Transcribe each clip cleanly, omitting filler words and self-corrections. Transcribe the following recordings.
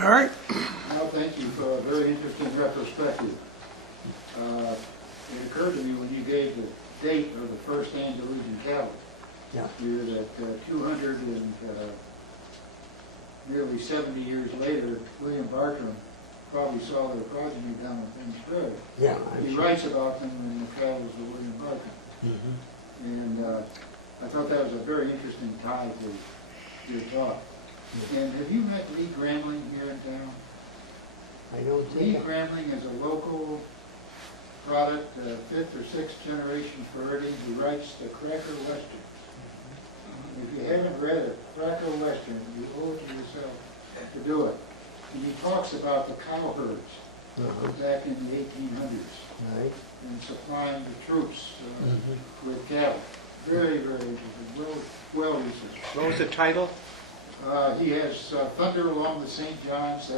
All right. Well, thank you for a very interesting retrospective. It occurred to me when you gave the date of the first Andalusian cattle, here that 200 and nearly 70 years later, William Bartram probably saw their progeny down in Thames Square. Yeah, He writes about them in the Travels of William Bartram. And I thought that was a very interesting tie to your talk. And have you met Lee Gramling here in town? I don't Lee think. Gramling is a local product, fifth or sixth generation Floridian who writes the Cracker Western. If you haven't read it, Cracker Western, you owe it to yourself to do it. And he talks about the cowherds back in the 1800s and supplying the troops with cattle. Very, very interesting, well researched. What was the title? He has Thunder Along the St. John's.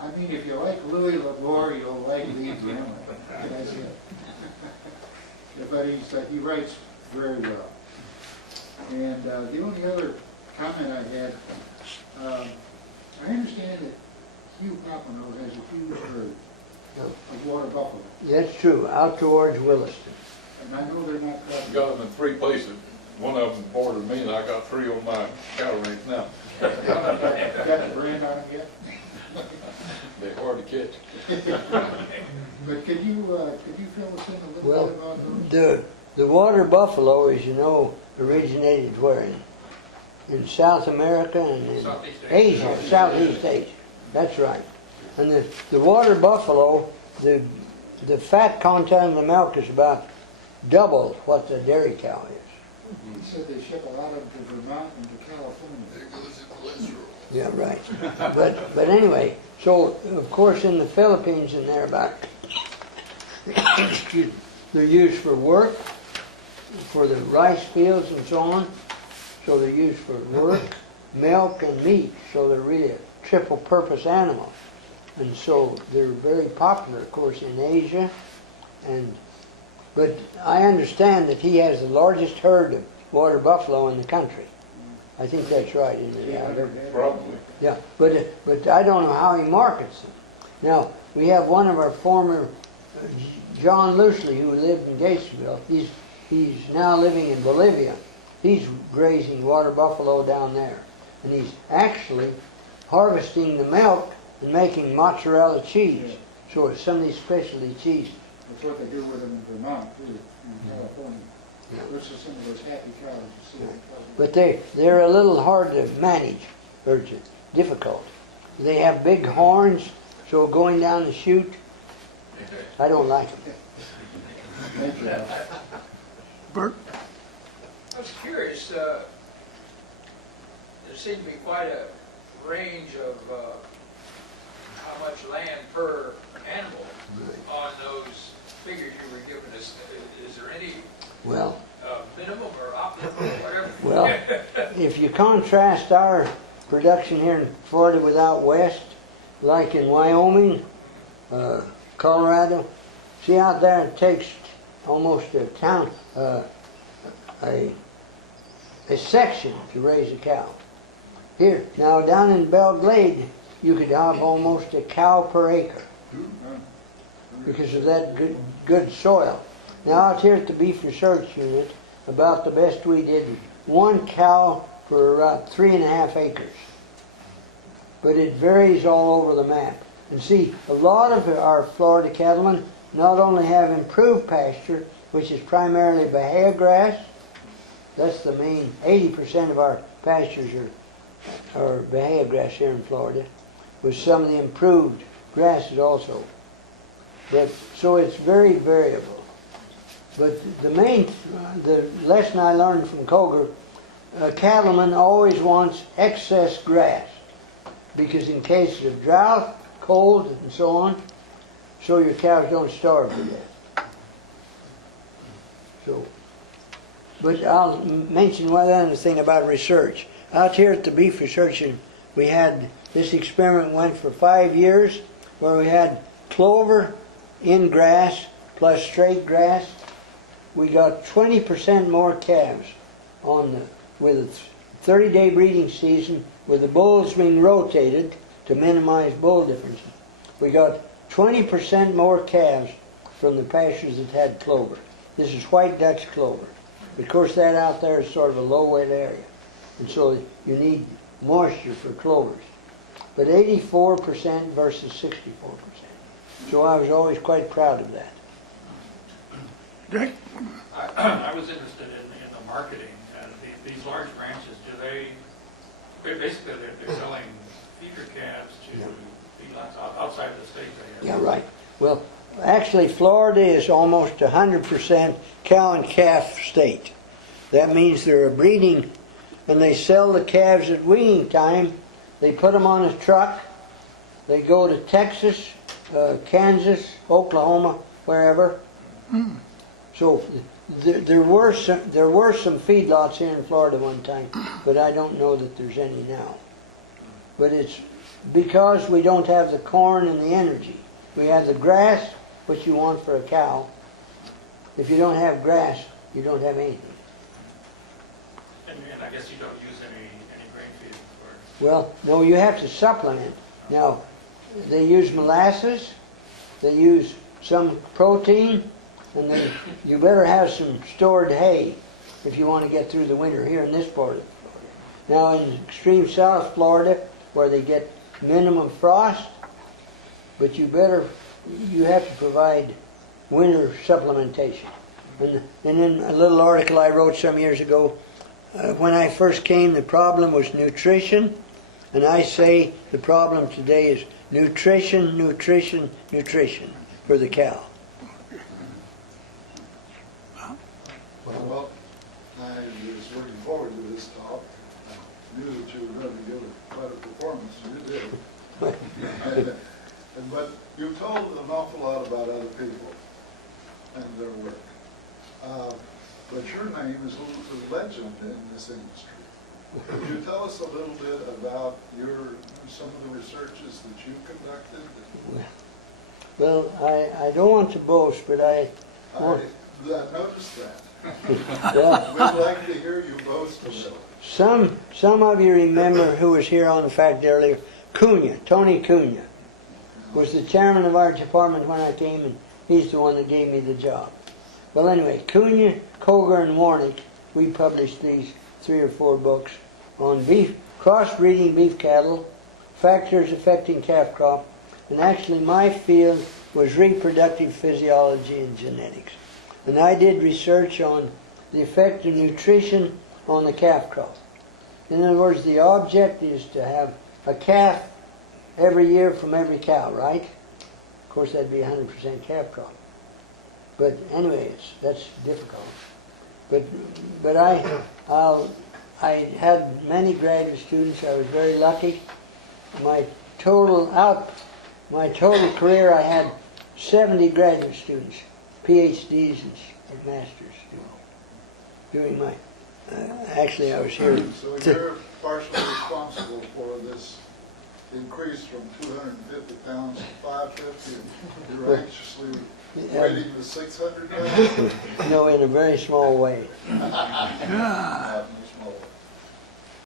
I mean, if you like Louis LaBorde, you'll like Lee Gramling. That's it. But he writes very well. And the only other comment I had, I understand that Hugh Pompano has a huge herd of water buffalo. That's true, out towards Williston. And I know they're not I've got them in 3 places. One of them bordered me, and I got 3 on my cattle range now. got the brand on them yet? They're hard to catch. But could you fill us in a little bit about those? The water buffalo, as you know, originated where? In South America and in Asia, Southeast Asia. That's right. And the water buffalo, the fat content of the milk is about double what the dairy cow is. He said they ship a lot of them to Vermont and to California. There goes the cholesterol. Yeah, right. But anyway, so of course in the Philippines and they're about, excuse me, they're used for work, for the rice fields and so on. So they're used for work, milk, and meat. So they're really a triple purpose animal. And so they're very popular, of course, in Asia. But I understand that he has the largest herd of water buffalo in the country. I think that's right, isn't it? Probably. Yeah, but I don't know how he markets them. Now, we have one of our former, John Loosley, who lived in Gatesville. He's now living in Bolivia. He's grazing water buffalo down there. And he's actually harvesting the milk and making mozzarella cheese. So it's some of these specialty cheeses. That's what they do with them in Vermont, too, in California. Those are some of those happy cows you see. But they're a little hard to manage, or difficult. They have big horns, so going down the chute, I don't like them. Thank you. Bert? I was curious, there seemed to be quite a range of how much land per animal on those figures you were giving us. Is there any minimum or optimum or whatever? Well, if you contrast our production here in Florida with out west, like in Wyoming, Colorado, see out there it takes almost a town, a section to raise a cow. Here, now down in Belle Glade, you could have almost a cow per acre because of that good soil. Now out here at the Beef Research Unit, about the best we did, 1 cow for about 3.5 acres. But it varies all over the map. And see, a lot of our Florida cattlemen not only have improved pasture, which is primarily Bahia grass. That's the main, 80% of our pastures are Bahia grass here in Florida, with some of the improved grasses also. But so it's very variable. But the lesson I learned from Koger, a cattleman always wants excess grass, because in cases of drought, cold, and so on, so your cows don't starve to death. So, but I'll mention one other thing about research. Out here at the Beef Research, we had, this experiment went for 5 years, where we had clover in grass plus straight grass. We got 20% more calves with a 30-day breeding season, with the bulls being rotated to minimize bull differences. We got 20% more calves from the pastures that had clover. This is white Dutch clover. Of course, that out there is sort of a low wet area, and so you need moisture for clovers. But 84% versus 64%. So I was always quite proud of that. Dick? I was interested in the marketing. These large ranches, do they basically they're selling feeder calves to feedlots outside of the state? Yeah, right. Well, actually, Florida is almost 100% cow and calf state. That means they're a breeding, and they sell the calves at weaning time. They put them on a truck. They go to Texas, Kansas, Oklahoma, wherever. So there were some feedlots here in Florida one time, but I don't know that there's any now. But it's because we don't have the corn and the energy. We have the grass, which you want for a cow. If you don't have grass, you don't have anything. And I guess you don't use any grain feeding for it. Well, no, you have to supplement. Now, they use molasses, they use some protein, and then you better have some stored hay if you want to get through the winter here in this part of Florida. Now, in extreme South Florida, where they get minimum frost, but you have to provide winter supplementation. And in a little article I wrote some years ago, when I first came, the problem was nutrition, and I say the problem today is nutrition, nutrition, nutrition for the cow. Well, I was looking forward to this talk. I knew that you were going to give quite a performance. You did. But you told an awful lot about other people and their work. But your name is a legend in this industry. Could you tell us a little bit about some of the researches that you conducted? Well, I don't want to boast, but I noticed that. well, We'd like to hear you boast a little. some of you remember who was here on the fact earlier, Tony Cunha, was the chairman of our department when I came, and he's the one that gave me the job. Well, anyway, Cunha, Koger, and Warnick, we published these 3 or 4 books on crossbreeding beef cattle, factors affecting calf crop, and actually my field was reproductive physiology and genetics. And I did research on the effect of nutrition on the calf crop. In other words, the object is to have a calf every year from every cow, right? Of course, that'd be 100% calf crop. But anyway, that's difficult. But I had many graduate students. I was very lucky. My total career, I had 70 graduate students, PhDs and masters during my. Actually, I was here. So you're partially responsible for this increase from 250 pounds to 550. You're anxiously waiting to 600 pounds? No, in a very small way.